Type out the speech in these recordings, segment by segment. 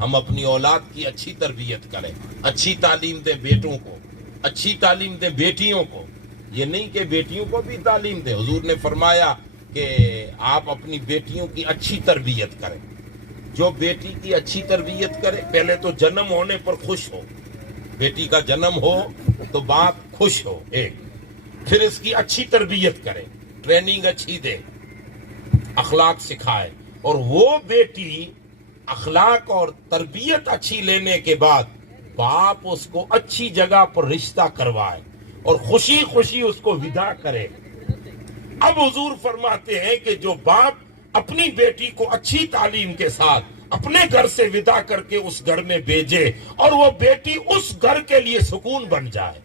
ہم اپنی اولاد کی اچھی تربیت کریں، اچھی تعلیم دیں بیٹوں کو، اچھی تعلیم دیں بیٹیوں کو. یہ نہیں کہ بیٹیوں کو بھی تعلیم دیں. حضور نے فرمایا کہ آپ اپنی بیٹیوں کی اچھی تربیت کریں. جو بیٹی کی اچھی تربیت کرے، پہلے تو جنم ہونے پر خوش ہو. بیٹی کا جنم ہو تو باپ خوش ہو ایک. پھر اس کی اچھی تربیت کرے، ٹریننگ اچھی دے، اخلاق سکھائے. اور وہ بیٹی اخلاق اور تربیت اچھی لینے کے بعد باپ اس کو اچھی جگہ پر رشتہ کروائے اور خوشی خوشی اس کو ودا کرے. اب حضور فرماتے ہیں کہ جو باپ اپنی بیٹی کو اچھی تعلیم کے ساتھ اپنے گھر سے ودا کر کے اس گھر میں بھیجے اور وہ بیٹی اس گھر کے لیے سکون بن جائے،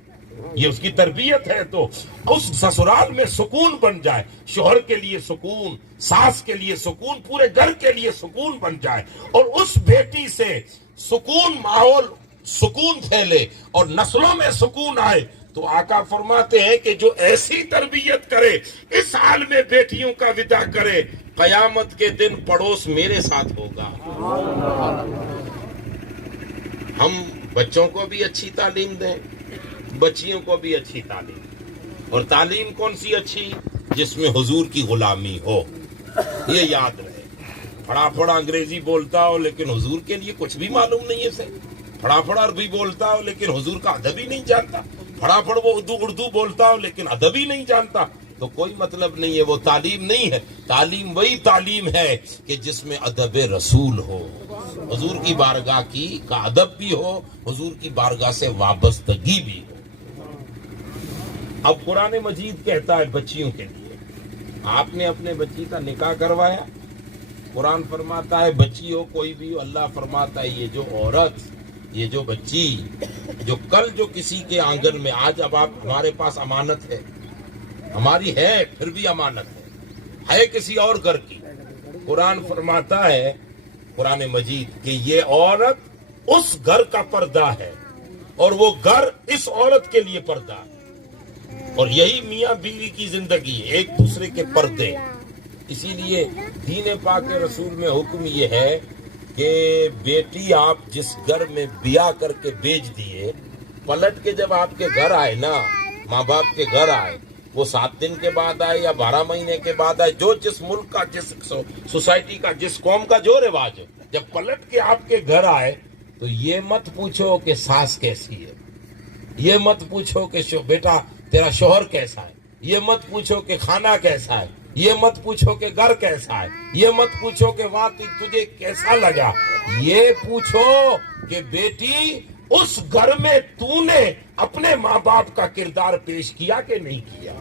یہ اس کی تربیت ہے، تو اس سسرال میں سکون بن جائے، شوہر کے لیے سکون، ساس کے لیے سکون، پورے گھر کے لیے سکون بن جائے، اور اس بیٹی سے سکون ماحول، سکون پھیلے اور نسلوں میں سکون آئے. تو آقا فرماتے ہیں کہ جو ایسی تربیت کرے، اس حال میں بیٹیوں کا ودا کرے، قیامت کے دن پڑوس میرے ساتھ ہوگا. ہم بچوں کو بھی اچھی تعلیم دیں، بچیوں کو بھی اچھی تعلیم. اور تعلیم کون سی اچھی؟ جس میں حضور کی غلامی ہو. یہ یاد رہے. پھڑا پھڑا انگریزی بولتا ہو لیکن حضور کے لیے کچھ بھی معلوم نہیں ہے اسے. پھڑا پھڑا عربی بولتا ہو لیکن حضور کا ادب ہی نہیں جانتا. پھڑا پھڑ وہ اردو بولتا ہو لیکن ادب ہی نہیں جانتا، تو کوئی مطلب نہیں ہے. وہ تعلیم نہیں ہے. تعلیم وہی تعلیم ہے کہ جس میں ادب رسول ہو، حضور کی بارگاہ کا ادب بھی ہو، حضور کی بارگاہ سے وابستگی بھی ہو. اب قرآن مجید کہتا ہے بچیوں کے لیے، آپ نے اپنے بچی کا نکاح کروایا، قرآن فرماتا ہے بچی ہو کوئی بھی ہو، اللہ فرماتا ہے یہ جو عورت، یہ جو بچی جو کل جو کسی کے آنگن میں، آج اب آپ ہمارے پاس امانت ہے، ہماری ہے پھر بھی امانت ہے کسی اور گھر کی. قرآن فرماتا ہے قرآن مجید کہ یہ عورت اس گھر کا پردہ ہے اور وہ گھر اس عورت کے لیے پردہ ہے. اور یہی میاں بیوی کی زندگی ہے، ایک دوسرے کے پردے. اسی لیے دین پاک رسول میں حکم یہ ہے کہ بیٹی آپ جس گھر میں بیاہ کر کے بیچ دیے، پلٹ کے جب آپ کے گھر آئے نا، ماں باپ کے گھر آئے، وہ 7 دن کے بعد آئے یا 12 مہینے کے بعد آئے، جو جس ملک کا، جس سوسائٹی کا، جس قوم کا جو رواج ہے، جب پلٹ کے آپ کے گھر آئے تو یہ مت پوچھو کہ ساس کیسی ہے، یہ مت پوچھو کہ بیٹا تیرا شوہر کیسا ہے، یہ مت پوچھو کہ کھانا کیسا ہے، یہ مت پوچھو کہ گھر کیسا ہے، یہ مت پوچھو کہ واقعی تجھے کیسا لگا. یہ پوچھو کہ بیٹی اس گھر میں تو نے اپنے ماں باپ کا کردار پیش کیا کہ نہیں کیا،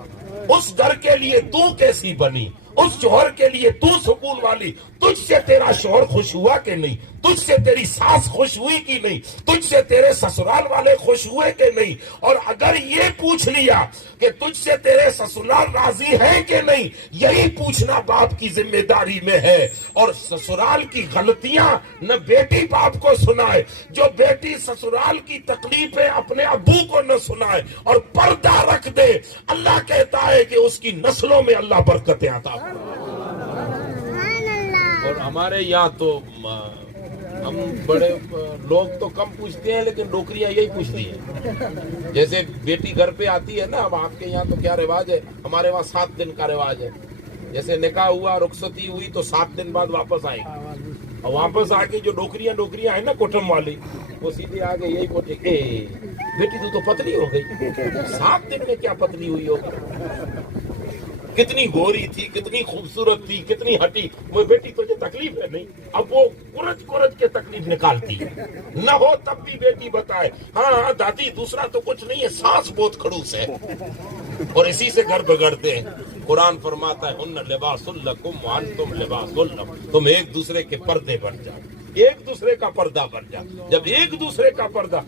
اس گھر کے لیے تو کیسی بنی، اس شوہر کے لیے تو سکون والی، تجھ سے تیرا شوہر خوش ہوا کہ نہیں، تجھ سے تیری ساس خوش ہوئی کہ نہیں، تجھ سے تیرے سسرال والے خوش ہوئے کہ نہیں. اور اگر یہ پوچھ لیا کہ تجھ سے تیرے سسرال راضی ہیں کہ نہیں، یہی پوچھنا باپ کی ذمہ داری میں ہے. اور سسرال کی غلطیاں نہ بیٹی باپ کو سنائے، جو بیٹی سسرال کی تکلیفیں اپنے ابو کو نہ سنائے اور پردہ رکھ دے، اللہ کہتا ہے کہ اس کی نسلوں میں اللہ برکتیں عطا فرمائے. اور ہمارے یہاں تو ہم بڑے لوگ تو کم پوچھتے ہیں لیکن نوکریاں یہی پوچھتی ہیں. جیسے بیٹی گھر پہ آتی ہے نا، اب آپ کے یہاں تو کیا رواج ہے، ہمارے وہاں 7 دن کا رواج ہے. جیسے نکاح ہوا، رخصتی ہوئی تو 7 دن بعد واپس آئے گی، اور واپس آ کے جو نوکریاں ہیں نا کوٹم والی، وہ سیدھے آگے یہی پوچھے کہ بیٹی تو پتلی ہو گئی، 7 دن میں کیا پتلی ہوئی ہوگی، کتنی گوری تھی، کتنی خوبصورت تھی، کتنی ہٹی. وہ بیٹی تجھے تکلیف ہے نہیں، اب وہ کورج کے تکلیف نکالتی ہے. نہ ہو تب بھی بیٹی بتائے ہاں دادی دوسرا تو کچھ نہیں ہے، سانس بہت کھڑوس ہے، اور اسی سے گھر بگڑتے ہیں. قرآن فرماتا ہے ہن لباس لکم وانتم لباس لہم، تم ایک دوسرے کے پردے بن جاؤ، ایک دوسرے کا پردہ بن جاؤ. جب ایک دوسرے کا پردہ